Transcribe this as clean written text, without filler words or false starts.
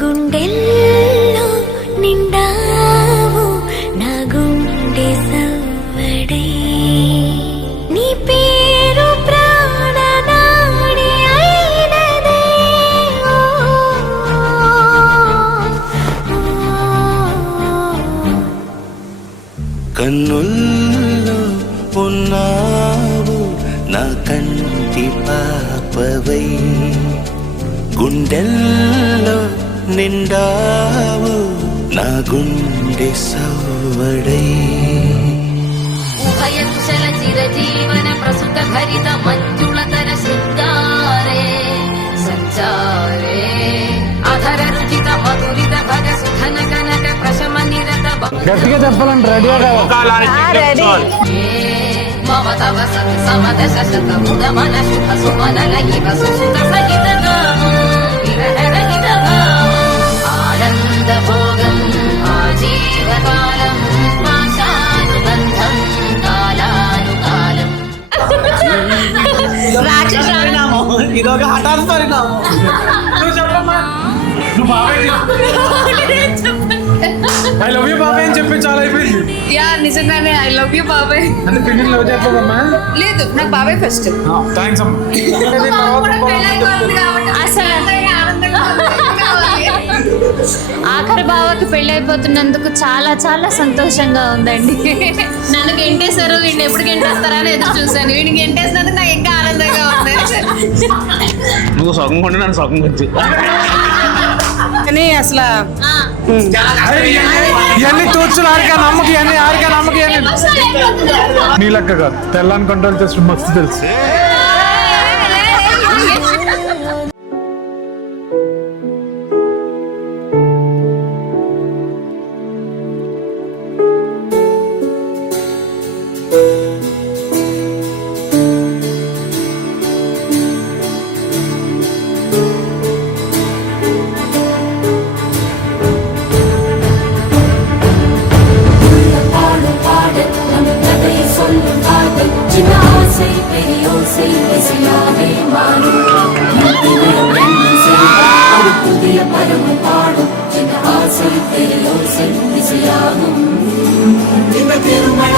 గుండెల్లో నిండావు నా గుండె సవ్వడై నీ పేరు ప్రాణనాడి అయినదే కన్నుల్లో ఉన్నావు నా కంటి పాపవై గుండెల్లో నిండావు నా గుండె సవ్వడై ఉభయంచల చిరజీవన ప్రసుత భరిత మంజుళతర శృంగారే సంచారే అధర రుచిత మధురిత భగ సుధన కనక ప్రశమ నిరత గట్టిగా చెప్పాలండి రెడీ మమ తవ సత్ సమదశ శత ముద మన శుభ సుమనల ఇవ సుసుత సహిత విరహరహిత ఆనంద భోగం ఆజీవకాలం పాశానుబంధం కాలానుకాలం. ఇదొక హఠాత్ పరిణామం. నువ్వు చెప్పమ్మా. నువ్వు బాబాయ్ ఐ లవ్ యూ బాబాయ్ అని చెప్పి చాలా అయిపోయింది. యా నిజంగానే ఐ లవ్ యూ బాబాయ్. అంటే పిల్లలు లవ్ చెప్పమ్మా. లేదు నాకు బాబాయ్ ఫస్ట్. థ్యాంక్స్ అమ్మా. ఆఖరి బావకి పెళ్లి అయిపోతున్నందుకు చాలా చాలా సంతోషంగా ఉందండి. నన్ను గెంటేశారు, వీడిని ఎప్పుడు గెంటేస్తారా అని ఎదురు చూసాను. వీడిని గెంటేసినందుకు నాకు ఇంకా ఆనందంగా ఉంది. నువ్వు సగం కొంటే నన్ను సగం వచ్చి అసలు ఇవన్నీ తూర్చులు ఆరికా నమ్మకి ఇవన్నీ ఆరికా నమ్మకి నీ లెక్కగా తెల్లాన్ని కంట్రోల్ చేసి మస్తు తెలుసు. திருமண